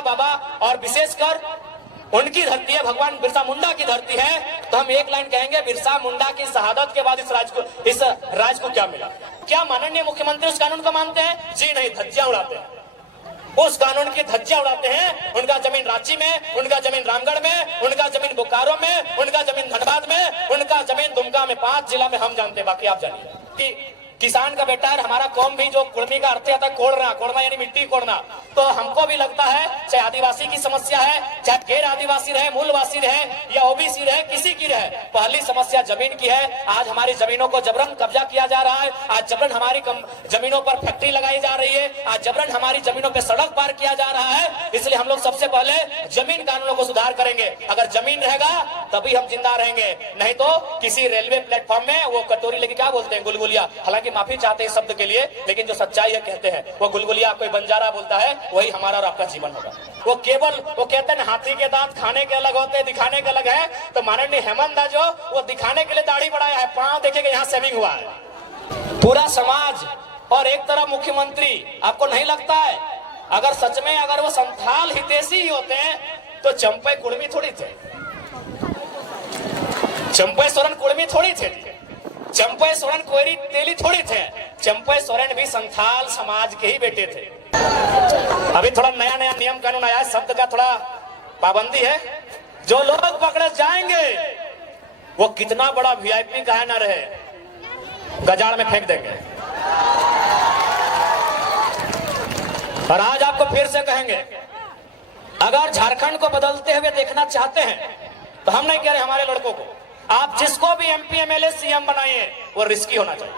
माता बाबा और विशेषकर उनकी धरती है, भगवान बिरसा मुंडा की धरती है, तो हम एक लाइन कहेंगे, बिरसा मुंडा की शहादत के बाद इस राज को क्या मिला? क्या माननीय मुख्यमंत्री उस कानून को मानते हैं? जी नहीं, धज्जियां उड़ाते हैं, उस कानून की धज्जियां उड़ाते हैं। उनका जमीन रांची में, उनका जमीन रामगढ़ में, उनका जमीन बोकारो में, उनका जमीन धनबाद में, उनका जमीन दुमका में, 5 जिला में हम जानते हैं, बाकी आप जानिए कि किसान का बेटा है। हमारा कौम भी जो कुर्मी का अर्थ आता है कोड़ना, कोड़ना यानी मिट्टी कोड़ना, तो हमको भी लगता है चाहे आदिवासी की समस्या है, चाहे गैर आदिवासी रहे, मूलवासी रहे या ओबीसी रहे, किसी की रहे, पहली समस्या जमीन की है। आज हमारी जमीनों को जबरन कब्जा किया जा रहा है, आज जबरन हमारी जमीनों पर फैक्ट्री लगाई जा रही है, आज जबरन हमारी जमीनों पर सड़क पार किया जा रहा है। इसलिए हम लोग सबसे पहले जमीन कानूनों को सुधार करेंगे। अगर जमीन रहेगा तभी हम जिंदा रहेंगे, नहीं तो किसी रेलवे प्लेटफॉर्म में वो कटोरी लेके क्या बोलते हैं, गुलगुलिया, हालांकि माफी चाहते हैं शब्द के लिए, लेकिन जो सच्चाई है कहते हैं वो गुलगुलिया कोई बंजारा बोलता है, वही हमारा और आपका जीवन होगा। वो केवल वो कहते हैं हाथी के दांत खाने के अलग होते हैं, दिखाने के अलग है। तो माननीय हेमंत दा जो वो दिखाने के लिए दाढ़ी बढ़ाया है, पांव देखेगा यहाँ सेविंग हुआ है। पूरा समाज और एक तरफ मुख्यमंत्री, आपको नहीं लगता है अगर सच में अगर वो संथाल हितैषी ही होते हैं तो चंपई कुर्मी थोड़ी थे, चंपई सोरेन कुर्मी थोड़ी थे, चंपई सोरेन कोयरी तेली थोड़ी थे, चंपई सोरेन भी संथाल समाज के ही बेटे थे। अभी थोड़ा नया नया नियम कानून आया है, शब्द का थोड़ा पाबंदी है। जो लोग पकड़े जाएंगे वो कितना बड़ा वीआईपी का है ना रहे, गजाड़ में फेंक देंगे। और आज आपको फिर से कहेंगे, अगर झारखंड को बदलते हुए देखना चाहते हैं तो हम नहीं कह रहे हमारे लड़कों को, आप जिसको भी एमपी एमएलए सीएम बनाइए वो रिस्की होना चाहिए,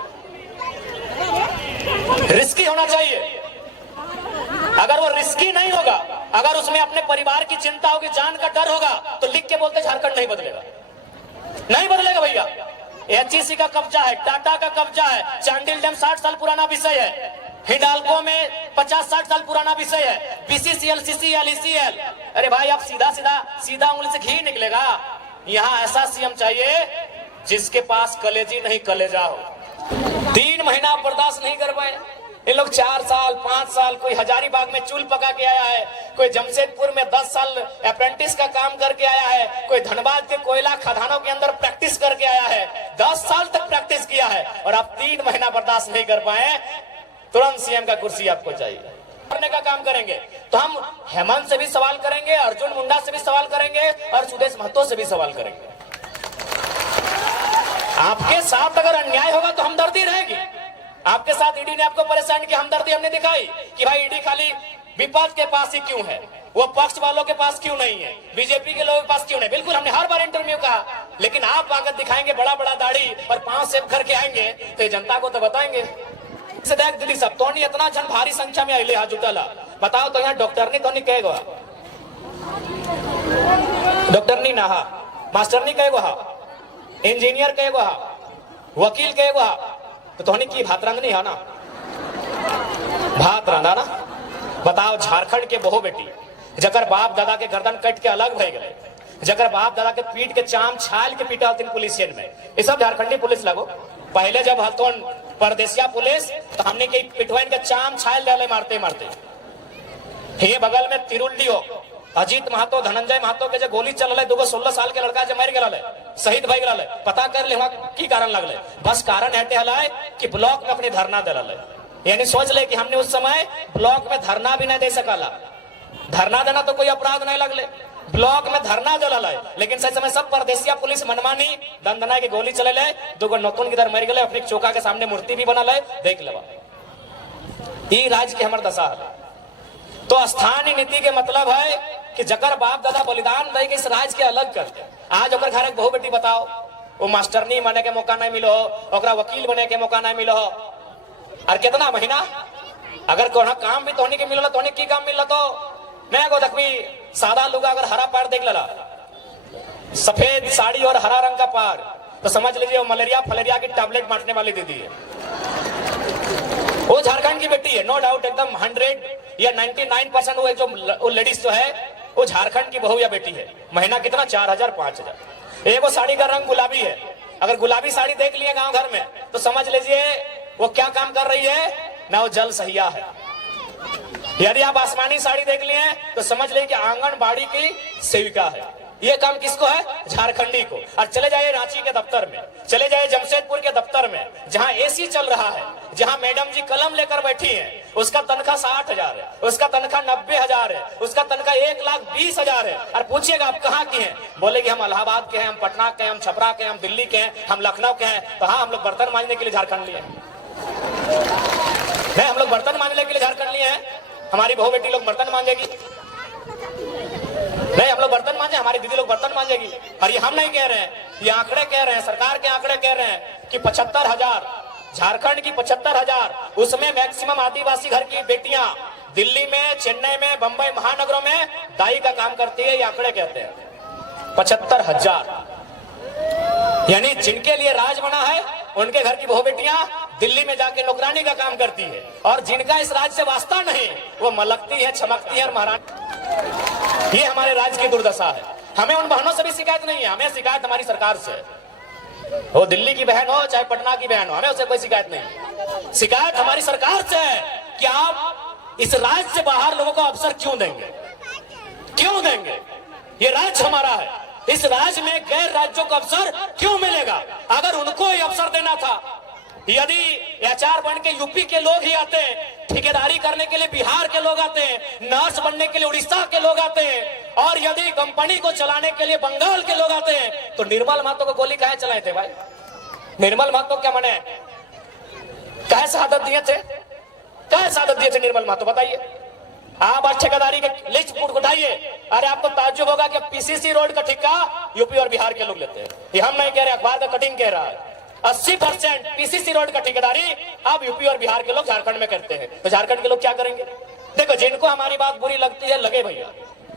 रिस्की होना चाहिए। अगर वो रिस्की नहीं होगा, अगर उसमें अपने परिवार की चिंता होगी, जान का डर होगा, तो लिख के बोलते झारखंड नहीं बदलेगा, नहीं बदलेगा भैया। एचईसी का कब्जा है, टाटा का कब्जा है, चांडिल डैम 60 साल पुराना विषय है, हिंडाल्को में 50-60 साल पुराना विषय है, बीसीसीएल, सीसीएल, ईसीएल। अरे भाई आप सीधा उंगली से घी निकलेगा। यहाँ ऐसा सीएम चाहिए जिसके पास कलेजी नहीं कलेजा हो। 3 महीना बर्दाश्त नहीं कर पाए ये लोग, 4 साल 5 साल, कोई हजारीबाग में चूल पका के आया है, कोई जमशेदपुर में 10 साल अप्रेंटिस का काम करके आया है, कोई धनबाद के कोयला खदानों के अंदर प्रैक्टिस करके आया है, 10 साल तक प्रैक्टिस किया है, और आप 3 महीना बर्दाश्त नहीं कर पाए, तुरंत सीएम का कुर्सी आपको चाहिए। करने का काम करेंगे तो हम हेमंत से भी सवाल करेंगे, अर्जुन मुंडा से भी सवाल करेंगे और सुदेश महतो से भी सवाल करेंगे। आपके साथ अगर अन्याय होगा तो हमदर्दी रहेगी। आपके साथ ईडी ने आपको परेशान किया, हमदर्दी हमने दिखाई कि भाई ईडी खाली विपक्ष के पास ही क्यों है, वो पक्ष वालों के पास क्यों नहीं है, बीजेपी के लोगों के पास क्यों नहीं। बिल्कुल हमने हर बार इंटरव्यू कहा, लेकिन आप आकर दिखाएंगे बड़ा बड़ा दाढ़ी और पांव सेव करके आएंगे तो जनता को तो बताएंगे। देख दिल्ली सब तो नहीं, इतना जन भारी संख्या में आइले जुटला, बताओ तो यहाँ डॉक्टर नहीं तो नहीं कहेगा, डॉक्टर नहीं ना, मास्टर नहीं कहेगा, इंजीनियर कहेगा, वकील कहेगा, तो की भात रांधनी है ना, भात रांधा ना। बताओ झारखंड के बहु बेटी जकर बाप दादा के गर्दन कट के अलग भय गए, जकर बाप दादा के पीट के चाम छाल के पीटा होती पुलिसियन में, ये सब झारखंडी पुलिस लगो। पहले जब हलतोन परदेसिया पुलिस तो हमने के पिटवाइन के चाम छाल डाले मारते मारते। ये बगल में तिरुल्डी हो, अजीत महतो, धनंजय महतो के जो गोली चल रहे, 16 साल के लड़का जो मर गया, शहीद भई गया, पता कर ले वहां की कारण लगले। बस कारण हटे हलाए कि ब्लॉक में अपनी धरना दिला, यानी सोच ले कि हमने उस समय ब्लॉक में धरना भी नहीं दे सकला। धरना देना तो कोई अपराध नहीं लगले, ब्लॉक में धरना दिला, लेकिन सही समय सब परदेसिया पुलिस मनमानी दंदना के गोली चले ले, 2 नौतुन की तरह मर गए, अपनी चौका के सामने मूर्ति भी बना ले, देख लेवा। ये राज्य के हमार दशा है। तो स्थानीय नीति के मतलब है कि जकर बाप दादा बलिदान दे के इस राज्य के अलग कर दे। आज ओकर घर बहु बेटी बताओ, वो मास्टरनी बने के मौका नहीं मिलो, ओकरा वकील बने के मौका नहीं मिलो, और कितना महीना अगर कोनो काम भी तोहनी के मिलो तो की काम मिल तो मैं को देखी सादा लुगा अगर हरा पार देख लला, सफेद साड़ी और हरा रंग का पार, तो समझ लीजिए वो मलेरिया फलेरिया की टैबलेट बांटने वाली दीदी है। वो झारखंड की बेटी है, नो डाउट, एकदम 100 या 99% वो जो लेडीज जो है वो झारखंड की बहू या बेटी है। महीना कितना, 4000 5000। एक वो साड़ी का रंग गुलाबी है, अगर गुलाबी साड़ी देख लिए गांव घर में तो समझ लीजिए वो क्या काम कर रही है ना, वो जल सहिया है। यदि आप आसमानी साड़ी देख लिए हैं तो समझ लें कि आंगनबाड़ी की सेविका है। ये काम किसको है? झारखंडी को। और चले जाइए रांची के दफ्तर में, चले जाइए जमशेदपुर के दफ्तर में, जहां एसी चल रहा है, जहां मैडम जी कलम लेकर बैठी हैं, उसका तनख्वाह 60,000 है, उसका तनख्वाह 90,000 है, उसका तनख्वाह 1,20,000 है। और पूछिएगा आप कहाँ की हैं? बोले कि हम इलाहाबाद के हैं, हम पटना के हैं, हम छपरा के हैं, हम दिल्ली के हैं, हम लखनऊ के हैं। तो हाँ, हम लोग बर्तन मांजने के लिए झारखंड लिए हैं। नहीं, हम लोग बर्तन मांजने के लिए झारखंड लिए हैं। हमारी बहू बेटी लोग बर्तन मांजेगी, नहीं हम लोग बर्तन मांजे, हमारी दीदी लोग बर्तन मांजेगी। और ये हम नहीं कह रहे हैं, ये आंकड़े कह रहे हैं, सरकार के आंकड़े कह रहे हैं कि 75,000 झारखंड की 75,000, उसमें मैक्सिमम आदिवासी घर की बेटियां दिल्ली में, चेन्नई में, बंबई महानगरों में दाई का काम करती है। ये आंकड़े कहते हैं 75,000। यानी जिनके लिए राज बना है उनके घर की बहू बेटियां दिल्ली में जाके नौकरानी का काम करती है, और जिनका इस राज्य से वास्ता नहीं वो मलकती है, चमकती है और महारानी। ये हमारे राज्य की दुर्दशा है। हमें उन बहनों से भी शिकायत नहीं है, हमें शिकायत हमारी सरकार से। वो दिल्ली की बहन हो चाहे पटना की बहन हो, हमें उससे कोई शिकायत नहीं। शिकायत हमारी सरकार से है कि आप इस राज्य से बाहर लोगों को अवसर क्यों देंगे, क्यों देंगे? ये राज्य हमारा है, इस राज्य में गैर राज्यों को अवसर क्यों मिलेगा? अगर उनको ही अवसर देना था, यदि एचआर बन के यूपी के लोग ही आते, ठेकेदारी करने के लिए बिहार के लोग आते, नर्स बनने के लिए उड़ीसा के लोग आते, और यदि कंपनी को चलाने के लिए बंगाल के लोग आते, तो निर्मल महतो को गोली काहे चलाए थे भाई? निर्मल महतो क्या मने काहे शहादत दिए थे? काहे शहादत दिए थे निर्मल महतो, बताइए आप। आज ठेकेदारी के लिस्ट उठाइए, अरे आपको ताज्जुब होगा कि पीसीसी रोड का ठेका यूपी और बिहार के लोग लेते हैं। ये हम नहीं कह रहे, अखबार का कटिंग कह रहा है। 80% पीसीसी रोड का ठेकेदारी अब यूपी और बिहार के लोग झारखंड में करते हैं। तो झारखंड के लोग क्या करेंगे? देखो, जिनको हमारी बात बुरी लगती है लगे भैया,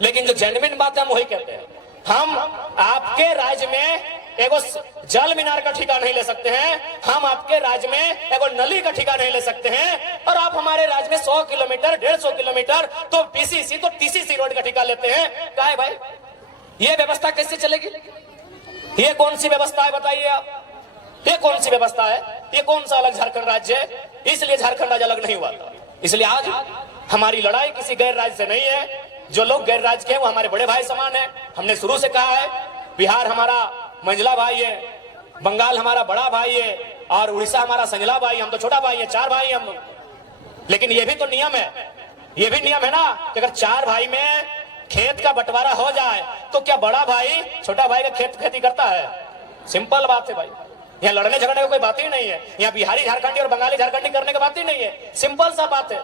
लेकिन जो जेन्युइन बात है हम वही कहते हैं। हम आपके राज्य में एगो जल मीनार का ठेका नहीं ले सकते हैं, हम आपके राज्य में एगो नली का ठेका नहीं ले सकते हैं, और आप हमारे राज्य में 100 किलोमीटर 150 किलोमीटर तो पीसीसी तो टीसीसी रोड का ठेका लेते हैं। क्या है भाई, ये व्यवस्था कैसे चलेगी? ये कौन सी व्यवस्था है बताइए आप? ये कौन सी व्यवस्था है? ये कौन सा अलग झारखंड राज्य है? इसलिए झारखंड राज्य अलग नहीं हुआ था। इसलिए आज हमारी लड़ाई किसी गैर राज्य से नहीं है। जो लोग गैर राज्य के हैं वो हमारे बड़े भाई समान है। हमने शुरू से कहा है, बिहार हमारा मंझला भाई है, बंगाल हमारा बड़ा भाई है, और उड़ीसा हमारा संजला भाई, हम तो छोटा भाई है, 4 भाई हम लोग। लेकिन ये भी तो नियम है, ये भी नियम है ना कि अगर 4 भाई में खेत का बंटवारा हो जाए तो क्या बड़ा भाई छोटा भाई का खेत खेती करता है? सिंपल बात है भाई, यहाँ लड़ने झगड़ने की कोई बात ही नहीं है। यहाँ बिहारी झारखंडी और बंगाली झारखंडी करने की बात ही नहीं है, सिंपल सा बात है।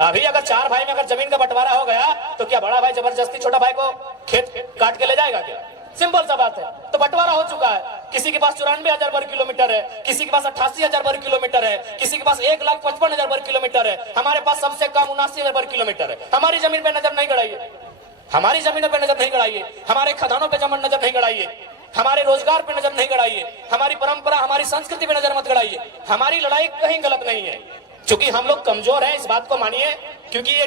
अभी अगर 4 भाई में अगर जमीन का बंटवारा हो गया तो क्या बड़ा भाई जबरदस्ती छोटा भाई को खेत काट के ले जाएगा क्या? सिंपल सा बात है। तो बंटवारा हो चुका है, किसी के पास 94,000 वर्ग किलोमीटर है, किसी के पास 88,000 वर्ग किलोमीटर है, किसी के पास 1,55,000 वर्ग किलोमीटर है, हमारे पास सबसे कम 79,000 वर्ग किलोमीटर है। हमारी जमीन पे नजर नहीं गड़ाइए, हमारी जमीनों पे नजर नहीं गड़ाइए, हमारे खदानों पे जमीन नजर नहीं गड़ाइए, हमारे रोजगार पे नजर नहीं गड़ाइए, हमारी परंपरा हमारी संस्कृति पे नजर मत गड़ाइए। हमारी लड़ाई कहीं गलत नहीं है, क्योंकि हम लोग कमजोर हैं, इस बात को मानिए। क्योंकि ये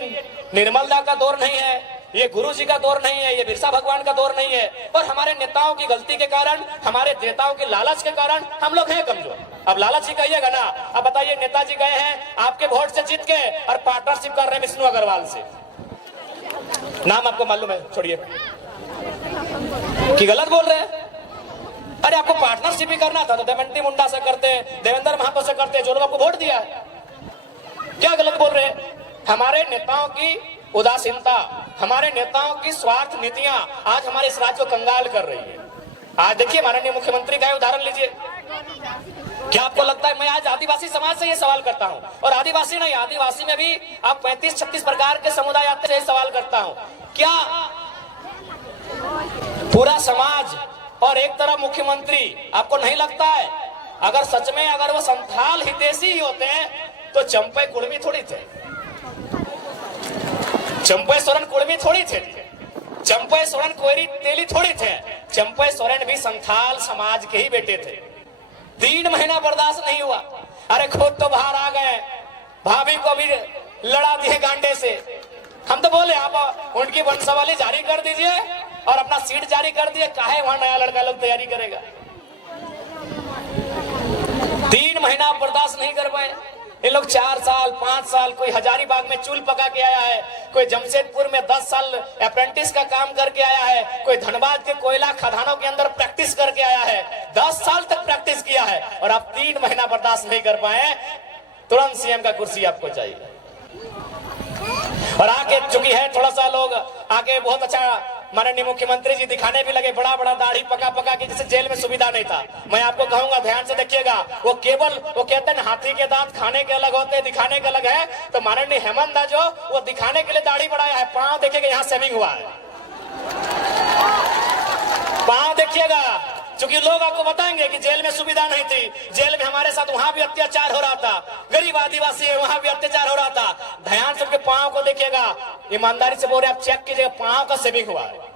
निर्मलदा का दौर नहीं है, ये गुरु जी का दौर नहीं है, ये बिरसा भगवान का दौर नहीं है, पर हमारे नेताओं की गलती के कारण, हमारे नेताओं के लालच के कारण हम लोग हैं कमजोर। अब लालच ही कहिएगा ना। अब बताइए, नेताजी गए हैं आपके वोट से जीत के और पार्टनरशिप कर रहे हैं विष्णु अग्रवाल से, नाम आपको मालूम है, छोड़िए कि गलत बोल रहे हैं। अरे आपको पार्टनरशिप ही करना था तो देवेंद्र मुंडा से करते, देवेंद्र महतो से करते, जो लोग आपको वोट दिया है। क्या गलत बोल रहे हैं? हमारे नेताओं की उदासीनता, हमारे नेताओं की स्वार्थ नीतियां आज हमारे इस राज्य को कंगाल कर रही है। आज देखिए, माननीय मुख्यमंत्री का उदाहरण लीजिए। क्या आपको लगता है, मैं आज आदिवासी समाज से ये सवाल करता हूं, और आदिवासी नहीं, आदिवासी में भी आप 35-36 प्रकार के समुदाय आते हैं, सवाल करता हूं, क्या पूरा समाज और एक तरफ मुख्यमंत्री, आपको नहीं लगता है अगर सच में अगर वो संथाल हितैषी ही होते हैं तो चंपई कुर्मी थोड़ी थे, चंपई सोरेन कुर्मी थोड़ी थे, चंपई सोरेन कोयरी तेली थोड़ी थे, चंपई सोरेन भी संथाल समाज के ही बेटे थे। 3 महीना बर्दाश्त नहीं हुआ, अरे खुद तो बाहर आ गए, भाभी को भी लड़ा दिए गांडे से। हम तो बोले आप उनकी वंशावली जारी कर दीजिए और अपना सीट जारी कर दिए, काहे वहां नया लड़का लोग तैयारी करेगा। 3 महीना बर्दाश्त नहीं कर पाए, ये लोग 4 साल 5 साल, कोई हजारीबाग में चूल पका के आया है, कोई जमशेदपुर में 10 साल अप्रेंटिस का काम करके आया है, कोई धनबाद के कोयला खदानों के अंदर प्रैक्टिस करके आया है, 10 साल तक प्रैक्टिस किया है, और आप 3 महीना बर्दाश्त नहीं कर पाए, तुरंत सीएम का कुर्सी आपको चाहिए। और आके चुकी है थोड़ा सा लोग आके बहुत अच्छा माननीय मुख्यमंत्री जी दिखाने भी लगे, बड़ा बड़ा दाढ़ी पका पका के, जैसे जेल में सुविधा नहीं था। मैं आपको कहूंगा ध्यान से देखिएगा, वो केवल वो कहते हैं हाथी के दांत खाने के अलग होते हैं, दिखाने के अलग है। तो माननीय हेमंत दा जो वो दिखाने के लिए दाढ़ी बढ़ाया है, पांव देखिएगा यहाँ सेविंग हुआ है, पांव देखिएगा। क्योंकि लोग आपको बताएंगे कि जेल में सुविधा नहीं थी, जेल में हमारे साथ वहां भी अत्याचार हो रहा था, गरीब आदिवासी है वहां भी अत्याचार हो रहा था। ध्यान से उनके पांव को देखिएगा, ईमानदारी से बोल रहे आप चेक कीजिएगा, पांव का सेविंग हुआ है।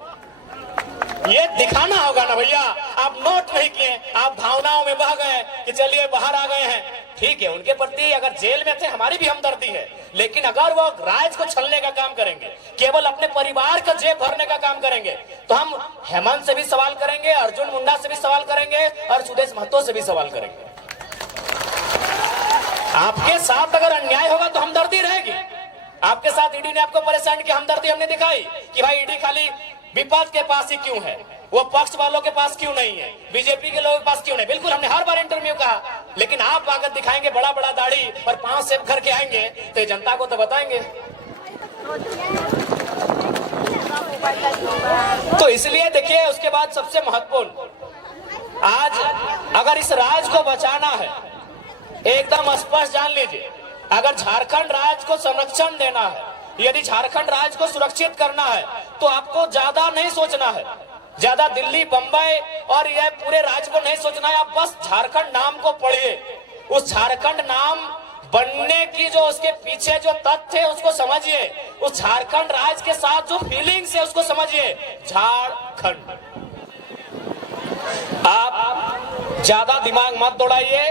ये दिखाना होगा ना भैया, आप नोट नहीं किए, आप भावनाओं में बह गए कि चलिए बाहर आ गए हैं। ठीक है, उनके प्रति अगर जेल में थे हमारी भी हमदर्दी है, लेकिन अगर वो राज को छलने का काम करेंगे, केवल अपने परिवार का जेब भरने का काम करेंगे, तो हम हेमंत से भी सवाल करेंगे, अर्जुन मुंडा से भी सवाल करेंगे, और सुदेश महतो से भी सवाल करेंगे। आपके साथ अगर अन्याय होगा तो हमदर्दी रहेगी। आपके साथ ईडी ने आपको परेशान किया, हमदर्दी हमने दिखाई कि भाई ईडी खाली विपक्ष के पास ही क्यों है, वो पक्ष वालों के पास क्यों नहीं है, बीजेपी के लोगों के पास क्यों नहीं। बिल्कुल हमने हर बार इंटरव्यू कहा, लेकिन आप आकर दिखाएंगे बड़ा बड़ा दाढ़ी और 5 सेब करके आएंगे, तो जनता को तो बताएंगे। तो इसलिए देखिए, उसके बाद सबसे महत्वपूर्ण, आज अगर इस राज्य को बचाना है, एकदम स्पष्ट जान लीजिए, अगर झारखंड राज्य को संरक्षण देना है, यदि झारखंड राज्य को सुरक्षित करना है, तो आपको ज्यादा नहीं सोचना है, ज्यादा दिल्ली बंबई और यह पूरे राज्य को नहीं सोचना है। आप बस झारखंड नाम को पढ़िए, उस झारखंड नाम बनने की जो उसके पीछे जो तथ्य है उसको समझिए, उस झारखंड राज्य के साथ जो फीलिंग्स है उसको समझिए। झारखंड, आप ज्यादा दिमाग मत दौड़ाइए।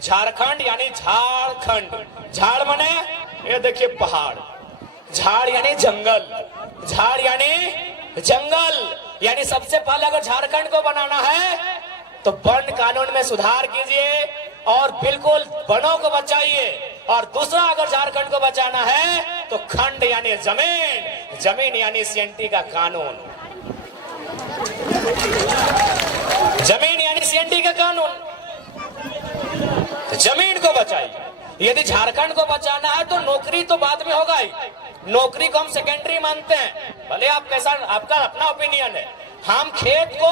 झारखंड यानी झारखंड, झाड़ माने ये देखिए पहाड़, झाड़ यानी जंगल, झाड़ यानी जंगल, यानी सबसे पहले अगर झारखंड को बनाना है तो वन कानून में सुधार कीजिए और बिल्कुल वनों को बचाइए। और दूसरा, अगर झारखंड को बचाना है तो खंड यानी जमीन, जमीन यानी सीएनटी का कानून, जमीन यानी सीएनटी का कानून, जमीन को बचाइए। यदि झारखंड को बचाना है तो नौकरी तो बाद में होगा ही, नौकरी को हम सेकेंडरी मानते हैं, भले आप कैसा, आपका अपना ओपिनियन है, हम खेत को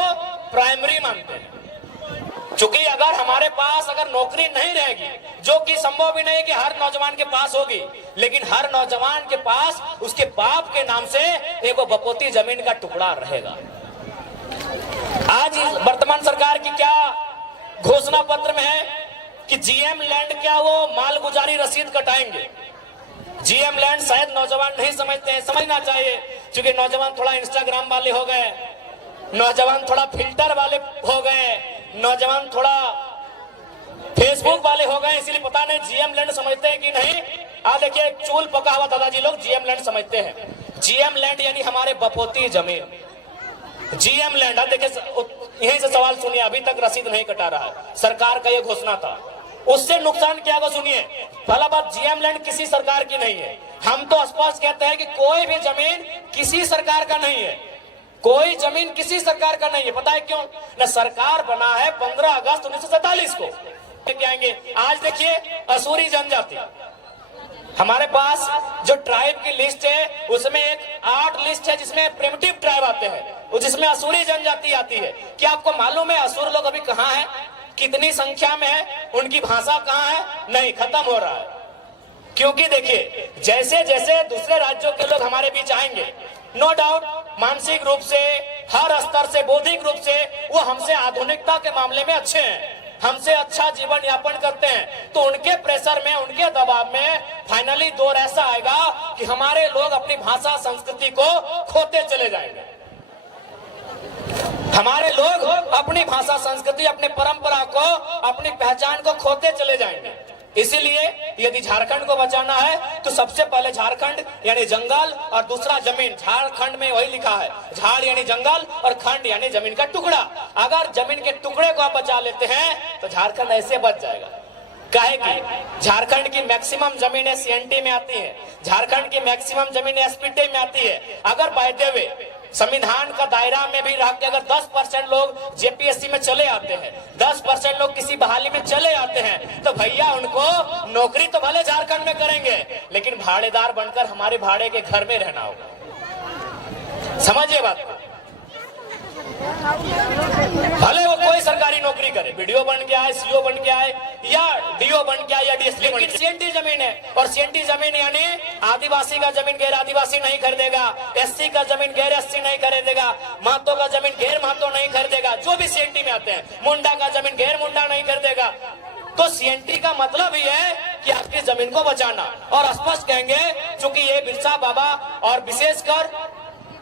प्राइमरी मानते हैं। क्योंकि अगर हमारे पास अगर नौकरी नहीं रहेगी, जो कि संभव भी नहीं कि हर नौजवान के पास होगी, लेकिन हर नौजवान के पास उसके बाप के नाम से एक बपोती जमीन का टुकड़ा रहेगा। आज वर्तमान सरकार की क्या घोषणा पत्र में है कि जीएम लैंड क्या वो मालगुजारी रसीद कटाएंगे। जीएम लैंड शायद नौजवान नहीं समझते हैं, समझना चाहिए, क्योंकि नौजवान थोड़ा इंस्टाग्राम वाले हो गए, नौजवान थोड़ा फिल्टर वाले हो गए, नौजवान थोड़ा फेसबुक वाले हो गए, इसलिए पता नहीं जीएम लैंड समझते हैं कि नहीं। आ देखिए, चूल पका हुआ दादाजी लोग जीएम लैंड समझते हैं। जीएम लैंड यानी हमारे बपोती जमीन, जीएम लैंड। देखिए, यहीं से सवाल सुनिए, अभी तक रसीद नहीं कटा रहा है, सरकार का यह घोषणा था, उससे नुकसान क्या होगा सुनिए। पहला बात, जीएम लैंड किसी सरकार की नहीं है, हम तो स्पष्ट कहते हैं कि कोई भी जमीन किसी सरकार का नहीं है, कोई जमीन किसी सरकार का नहीं है। पता है क्यों? न सरकार बना है 15 अगस्त 1947 को। आएंगे आज देखिए, असूरी जनजाति, हमारे पास जो ट्राइब की लिस्ट है उसमें एक 8 लिस्ट है जिसमें प्रिमिटिव ट्राइब आते हैं, जिसमें असूरी जनजाति आती है। क्या आपको मालूम है असुर लोग अभी कहाँ है, कितनी संख्या में है, उनकी भाषा कहाँ है? नहीं, खत्म हो रहा है। क्योंकि देखिए, जैसे जैसे दूसरे राज्यों के लोग हमारे बीच आएंगे, नो डाउट मानसिक रूप से, हर स्तर से, बौद्धिक रूप से वो हमसे आधुनिकता के मामले में अच्छे हैं, हमसे अच्छा जीवन यापन करते हैं, तो उनके प्रेशर में, उनके दबाव में फाइनली दौर ऐसा आएगा कि हमारे लोग अपनी भाषा संस्कृति को खोते चले जाएंगे। हमारे लोग अपनी भाषा संस्कृति, अपनी परंपरा को, अपनी पहचान को खोते चले जाएंगे। इसीलिए यदि झारखंड को बचाना है तो सबसे पहले झारखंड यानी जंगल और दूसरा जमीन। झारखंड में वही लिखा है, झाड़ यानी जंगल और खंड यानी जमीन का टुकड़ा। अगर जमीन के टुकड़े को आप बचा लेते हैं तो झारखंड ऐसे बच जाएगा। काहे की झारखंड की मैक्सिमम जमीनें सीएनटी में आती है, झारखंड की मैक्सिमम जमीनें एसपीटी में आती है। अगर बाय द वे संविधान का दायरा में भी रह के अगर 10% लोग जेपीएससी में चले आते हैं, 10% लोग किसी बहाली में चले आते हैं, तो भैया उनको नौकरी तो भले झारखंड में करेंगे, लेकिन भाड़ेदार बनकर हमारे भाड़े के घर में रहना होगा। समझिए बात को। भले वो कोई सरकारी नौकरी करे, बीडीओ बन के आए, सीओ बन के आए, या डीओ बन के आए, या डीएसपी बन के, सीएनटी जमीन है, और सीएनटी जमीन यानी आदिवासी का जमीन गैर आदिवासी नहीं खरीदेगा, एससी का जमीन गैर एससी नहीं खरीदेगा, महतो का जमीन गैर महतो नहीं खरीदेगा, जो भी सीएनटी में आते हैं, मुंडा का जमीन गैर मुंडा नहीं खरीदेगा। तो सीएनटी का मतलब ही है कि आपकी जमीन को बचाना। और स्पष्ट कहेंगे, चूंकि ये बिरसा बाबा और विशेषकर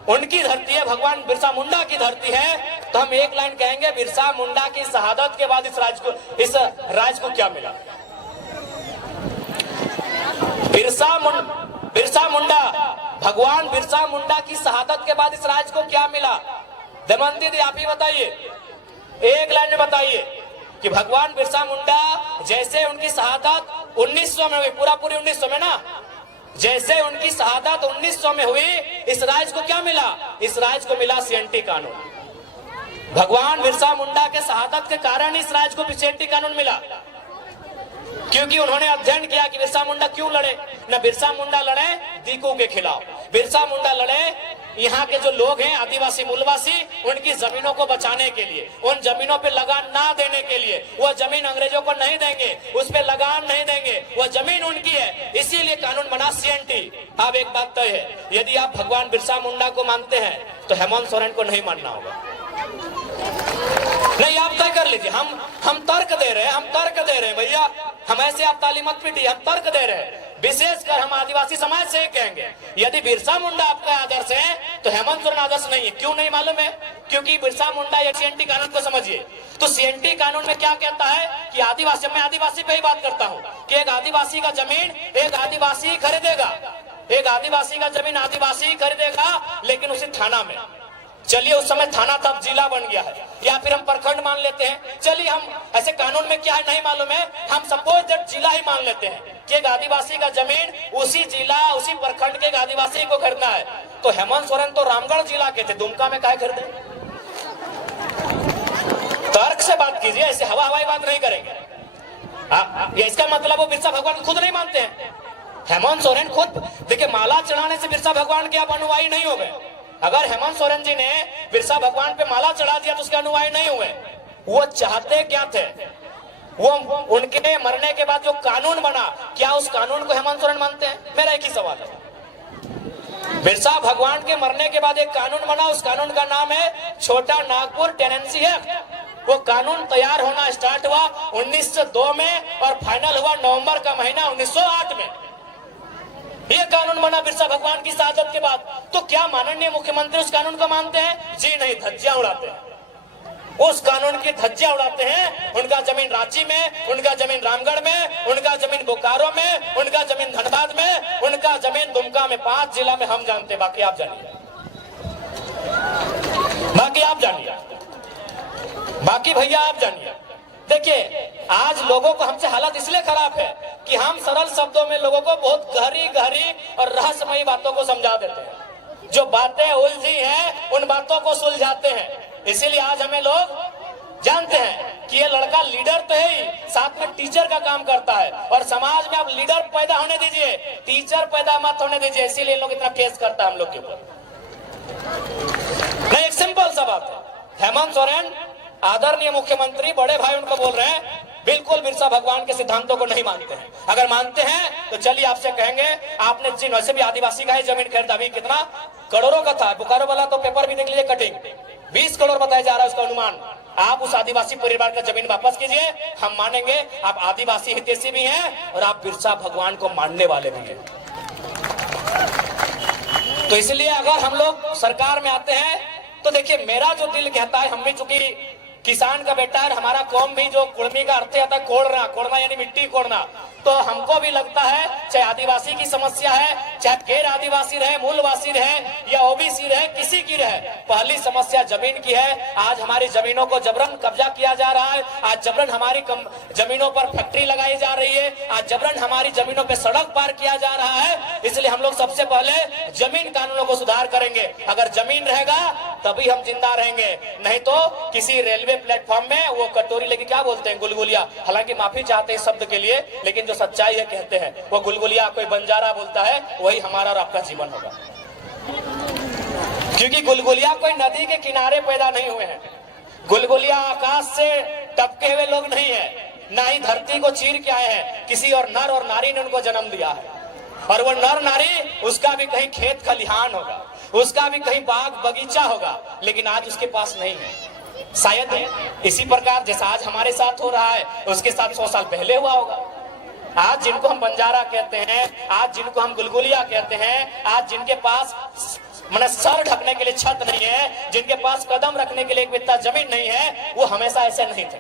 उनकी धरती है, भगवान बिरसा मुंडा की धरती है, तो हम एक लाइन कहेंगे, बिरसा मुंडा की शहादत के बाद इस राज्य को क्या मिला? बिरसा मुंडा, भगवान बिरसा मुंडा की शहादत के बाद इस राज्य को क्या मिला? दमयंती दी आप ही बताइए, एक लाइन में बताइए कि भगवान बिरसा मुंडा जैसे उनकी शहादत 1900 में हुई, पूरी 1900 में ना, जैसे उनकी शहादत 1900 में हुई, इस राज्य को क्या मिला? इस राज्य को मिला सीएनटी कानून। भगवान बिरसा मुंडा के शहादत के कारण इस राज्य को सीएनटी कानून मिला, क्योंकि उन्होंने अध्ययन किया कि बिरसा मुंडा क्यों लड़े। न बिरसा मुंडा लड़े दीकू के खिलाफ, बिरसा मुंडा लड़े यहाँ के जो लोग हैं आदिवासी मूलवासी, उनकी जमीनों को बचाने के लिए, उन जमीनों पे लगान ना देने के लिए। वो जमीन अंग्रेजों को नहीं देंगे, उस पे लगान नहीं देंगे, वो जमीन उनकी है, इसीलिए कानून बना सीएनटी। अब एक बात तय है, यदि आप भगवान बिरसा मुंडा को मानते हैं तो हेमंत सोरेन को नहीं मानना होगा। नहीं, आप तय कर लीजिए। हम तर्क दे रहे हैं, हम तर्क दे रहे हैं भैया, हम ऐसे आप ताली मत पीटिए, हम तर्क दे रहे हैं। विशेषकर हम आदिवासी समाज से कहेंगे, यदि बिरसा मुंडा आपका आदर्श है तो हेमंत सोरेन आदर्श नहीं है। क्यों नहीं मालूम है? क्योंकि बिरसा मुंडा या सीएनटी कानून को समझिए, तो सीएनटी कानून में क्या कहता है कि आदिवासी, मैं आदिवासी पे ही बात करता हूँ, कि एक आदिवासी का जमीन एक आदिवासी खरीदेगा, एक आदिवासी का जमीन आदिवासी खरीदेगा, लेकिन उसे थाना में, चलिए उस समय थाना तब जिला बन गया है, या फिर हम प्रखंड मान लेते हैं, चलिए हम ऐसे कानून में क्या है नहीं मालूम है, हम सपोज दैट जिला ही मान लेते हैं कि एक आदिवासी का जमीन उसी जिला उसी प्रखंड के एक आदिवासी को खरीदना है। तो हेमंत सोरेन तो रामगढ़ जिला के थे, दुमका में काहे खरीदे? तर्क से बात कीजिए, ऐसे हवाई बात नहीं करेंगे। इसका मतलब वो बिरसा भगवान खुद नहीं मानते हैं। हेमंत सोरेन खुद देखिए, माला चढ़ाने से बिरसा भगवान के आप अनुयायी नहीं हो गए। अगर हेमंत सोरेन जी ने बिरसा भगवान पे माला चढ़ा दिया तो उसके अनुयायी नहीं हुए। वो चाहते क्या थे? वो उनके मरने के बाद जो कानून बना, क्या उस कानून को हेमंत सोरेन मानते हैं? मेरा एक ही सवाल है। बिरसा भगवान के मरने के बाद एक कानून बना, उस कानून का नाम है छोटा नागपुर टेनेंसी एक्ट। वो कानून तैयार होना स्टार्ट हुआ 1902 में और फाइनल हुआ नवंबर का महीना 1908 में। ये कानून बना बिरसा भगवान की शहादत के बाद। तो क्या माननीय मुख्यमंत्री उस कानून को मानते हैं? जी नहीं, धज्जियां उड़ाते हैं, उस कानून की धज्जियां उड़ाते हैं। उनका जमीन रांची में, उनका जमीन रामगढ़ में, उनका जमीन बोकारो में, उनका जमीन धनबाद में, उनका जमीन दुमका में, 5 जिला में हम जानते, बाकी आप जानिए, बाकी आप जानिए, बाकी भैया आप जानिए। देखिए, आज लोगों को हमसे हालत इसलिए खराब है कि हम सरल शब्दों में लोगों को बहुत गहरी गहरी और रहस्यमयी बातों को समझा देते हैं। जो बातें उलझी हैं उन बातों को सुलझाते हैं। इसीलिए आज हमें लोग जानते हैं कि ये लड़का लीडर तो है ही, साथ में टीचर का काम करता है। और समाज में आप लीडर पैदा होने दीजिए, टीचर पैदा मत होने दीजिए। इसीलिए लोग इतना केस करता है हम लोग के ऊपर। नहीं, एक सिंपल सा बात है, हेमंत सोरेन आदरणीय मुख्यमंत्री बड़े भाई उनको बोल रहे हैं, बिल्कुल बिरसा भगवान के सिद्धांतों को नहीं मानते हैं। अगर मानते हैं तो चलिए आपसे कहेंगे, आपने जिन वैसे भी आदिवासी का ही जमीन खरीदा, अभी कितना करोड़ों का था, बोकारो वाला तो पेपर भी देख लीजिए, कटिंग 20 करोड़ बताया जा रहा है उसका अनुमान। आप उस आदिवासी परिवार का जमीन वापस कीजिए, हम मानेंगे आप आदिवासी हितैषी भी हैं और आप बिरसा भगवान को मानने वाले भी हैं। तो इसलिए अगर हम लोग सरकार में आते हैं तो देखिए, मेरा जो दिल कहता है, हम भी चूंकि किसान का बेटा है, हमारा कौम भी जो कुर्मी का अर्थ आता है कोड़ना, कोड़ना यानी मिट्टी कोड़ना, तो हमको भी लगता है चाहे आदिवासी की समस्या है, चाहे गैर आदिवासी रहे, मूलवासी रहे या ओबीसी रहे, किसी किसी की रहे, पहली समस्या जमीन की है। आज हमारी जमीनों को जबरन कब्जा किया जा रहा है, आज जबरन हमारी जमीनों पर फैक्ट्री लगाई जा रही है, आज जबरन हमारी जमीनों पे सड़क पार किया जा रहा है। इसलिए हम लोग सबसे पहले जमीन कानूनों को सुधार करेंगे। अगर जमीन रहेगा तभी हम जिंदा रहेंगे, नहीं तो किसी रेलवे प्लेटफॉर्म में वो कटोरी लेके क्या बोलते हैं, गुलगुलिया, हालांकि माफी चाहते हैं शब्द के लिए, लेकिन जो सच्चाई है कहते हैं, वो गुलगुलिया कोई बंजारा बोलता है, वही हमारा और आपका जीवन होगा। क्योंकि गुलगुलिया कोई नदी के किनारे पैदा नहीं हुए हैं, गुलगुलिया आकाश से टपके हुए लोग नहीं है, ना ही धरती को चीर के आए हैं, किसी और नर और नारी ने उनको जन्म दिया है। और वो नर नारी, उसका भी कहीं खेत खलिहान होगा, उसका भी कहीं बाग बगीचा होगा, लेकिन आज उसके पास नहीं है। शायद इसी प्रकार जैसा आज हमारे साथ हो रहा है, उसके साथ 100 साल पहले हुआ होगा। आज जिनको हम बंजारा कहते हैं, आज जिनको हम गुलगुलिया कहते हैं, आज जिनके पास माने सर ढकने के लिए छत नहीं है, जिनके पास कदम रखने के लिए एक बित्ता जमीन नहीं है, वो हमेशा ऐसे नहीं थे,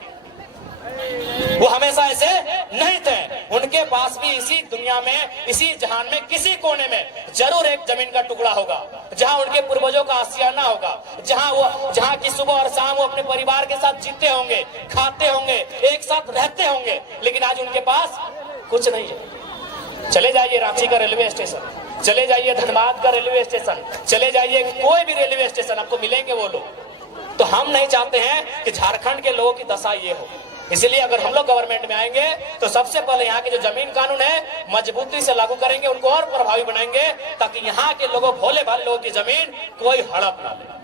वो हमेशा ऐसे नहीं थे। उनके पास भी इसी दुनिया में, इसी जहान में, किसी कोने में जरूर एक जमीन का टुकड़ा होगा, जहां उनके पूर्वजों का आशियाना होगा, जहां की सुबह और शाम वो अपने परिवार के साथ जीते होंगे, खाते होंगे, एक साथ रहते होंगे। लेकिन आज उनके पास कुछ नहीं है। चले जाइए रांची का रेलवे स्टेशन, चले जाइए धनबाद का रेलवे स्टेशन, चले जाइए कोई भी रेलवे स्टेशन, आपको मिलेंगे वो लोग। तो हम नहीं चाहते हैं कि झारखंड के लोगों की दशा ये हो। इसलिए अगर हम लोग गवर्नमेंट में आएंगे तो सबसे पहले यहाँ के जो जमीन कानून है मजबूती से लागू करेंगे, उनको और प्रभावी बनाएंगे, ताकि यहाँ के लोगों, भोले भाले लोगों की जमीन कोई हड़प ना ले।